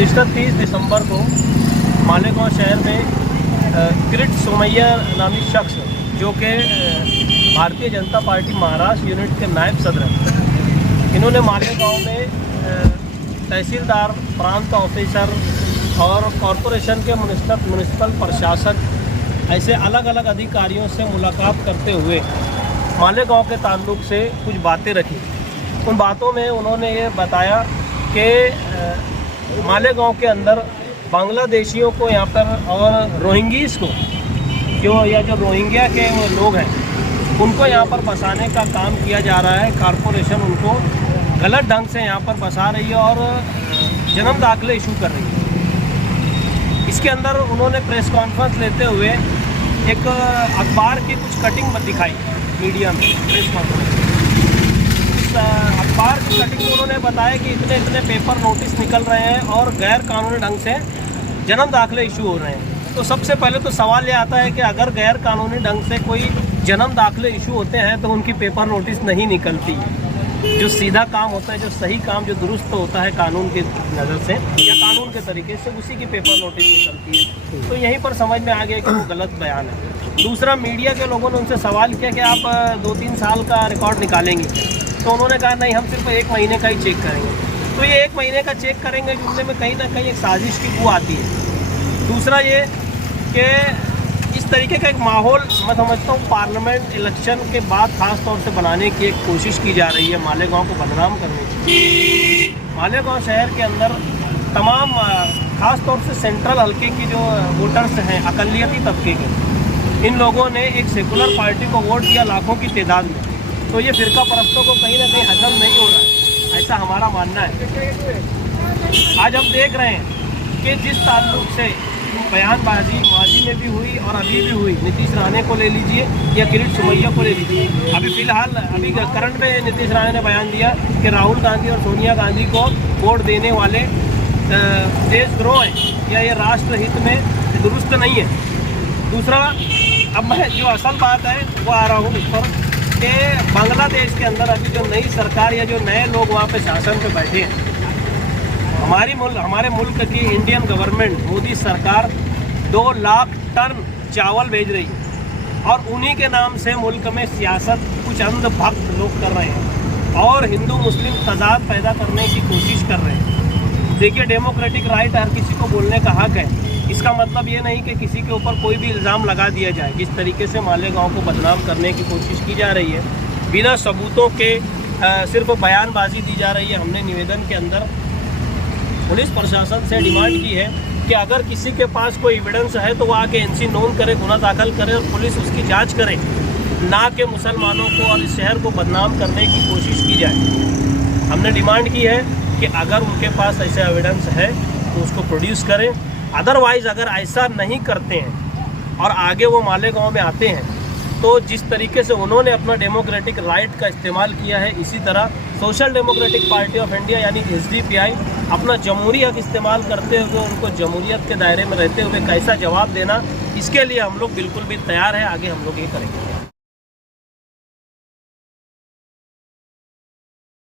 गुज़िश्ता 30 दिसंबर को मालेगांव शहर में किरीट सोमैया नामी शख्स जो कि भारतीय जनता पार्टी महाराष्ट्र यूनिट के नायब सदर हैं, इन्होंने मालेगांव में तहसीलदार, प्रांत ऑफिसर और कॉरपोरेशन के म्युनिसिपल प्रशासक ऐसे अलग अलग अधिकारियों से मुलाकात करते हुए मालेगांव के ताल्लुक से कुछ बातें रखी। उन बातों में उन्होंने ये बताया कि मालेगांव के अंदर बांग्लादेशियों को यहाँ पर और रोहिंग्यास को जो रोहिंग्या के लोग हैं उनको यहाँ पर बसाने का काम किया जा रहा है। कॉरपोरेशन उनको गलत ढंग से यहाँ पर बसा रही है और जन्म दाखिले इशू कर रही है। इसके अंदर उन्होंने प्रेस कॉन्फ्रेंस लेते हुए एक अखबार की कुछ कटिंग दिखाई मीडिया में। प्रेस कॉन्फ्रेंस अखबार की कटिंग में उन्होंने बताया कि इतने पेपर नोटिस निकल रहे हैं और गैर कानूनी ढंग से जन्म दाखिले इशू हो रहे हैं। तो सबसे पहले तो सवाल ये आता है कि अगर गैर कानूनी ढंग से कोई जन्म दाखिले इशू होते हैं तो उनकी पेपर नोटिस नहीं निकलती। जो सीधा काम होता है, जो सही काम, जो दुरुस्त होता है कानून की नज़र से या कानून के तरीके से, उसी की पेपर नोटिस निकलती है। तो यहीं पर समझ में आ गया कि वो गलत बयान है। दूसरा, मीडिया के लोगों ने उनसे सवाल किया कि आप 2-3 साल का रिकॉर्ड निकालेंगे, तो उन्होंने कहा नहीं, हम सिर्फ 1 महीने का ही चेक करेंगे। तो ये 1 महीने का चेक करेंगे जुमले में कहीं ना कहीं एक साजिश की बू आती है। दूसरा ये कि इस तरीके का एक माहौल मैं समझता हूँ पार्लियामेंट इलेक्शन के बाद खास तौर से बनाने की एक कोशिश की जा रही है मालेगांव को बदनाम करने की। मालेगांव शहर के अंदर तमाम खास तौर से सेंट्रल हल्के की जो वोटर्स हैं, अकलियती तबके के, इन लोगों ने एक सेकुलर पार्टी को वोट दिया लाखों की तादाद में। तो ये फिरका परस्तों को कहीं ना कहीं हजम नहीं हो रहा है, ऐसा हमारा मानना है। आज हम देख रहे हैं कि जिस ताल्लुक से बयानबाजी माजी में भी हुई और अभी भी हुई, नीतीश राणे को ले लीजिए या किरीट सोमैया को ले लीजिए। अभी फ़िलहाल करंट में नीतीश राणे ने बयान दिया कि राहुल गांधी और सोनिया गांधी को वोट देने वाले देशद्रोह हैं या ये राष्ट्रहित में दुरुस्त नहीं है। दूसरा, अब मैं जो असल बात है वो आ रहा हूँ इस पर कि बांग्लादेश के अंदर अभी जो नई सरकार या जो नए लोग वहाँ पे शासन पे बैठे हैं, हमारे मुल्क की इंडियन गवर्नमेंट, मोदी सरकार 2 लाख टन चावल भेज रही है और उन्हीं के नाम से मुल्क में सियासत कुछ अंधभक्त लोग कर रहे हैं और हिंदू मुस्लिम तजाद पैदा करने की कोशिश कर रहे हैं। देखिए, डेमोक्रेटिक राइट हर किसी को बोलने का हक है। इसका मतलब ये नहीं कि किसी के ऊपर कोई भी इल्ज़ाम लगा दिया जाए। जिस तरीके से मालेगांव को बदनाम करने की कोशिश की जा रही है, बिना सबूतों के सिर्फ बयानबाजी दी जा रही है। हमने निवेदन के अंदर पुलिस प्रशासन से डिमांड की है कि अगर किसी के पास कोई एविडेंस है तो वो आके एनसी नोन करे, गुना दाखिल करे और पुलिस उसकी जांच करे, ना कि मुसलमानों को और इस शहर को बदनाम करने की कोशिश की जाए। हमने डिमांड की है कि अगर उनके पास ऐसा एविडेंस है तो उसको प्रोड्यूस करें। अदरवाइज़ अगर ऐसा नहीं करते हैं और आगे वो मालेगांव में आते हैं तो जिस तरीके से उन्होंने अपना डेमोक्रेटिक राइट का इस्तेमाल किया है, इसी तरह social democratic party of India यानी SDPI अपना जमहूरी हक इस्तेमाल करते हुए उनको जमहूरियत के दायरे में रहते हुए कैसा जवाब देना, इसके लिए हम लोग बिल्कुल भी तैयार हैं। आगे हम लोग ये करेंगे।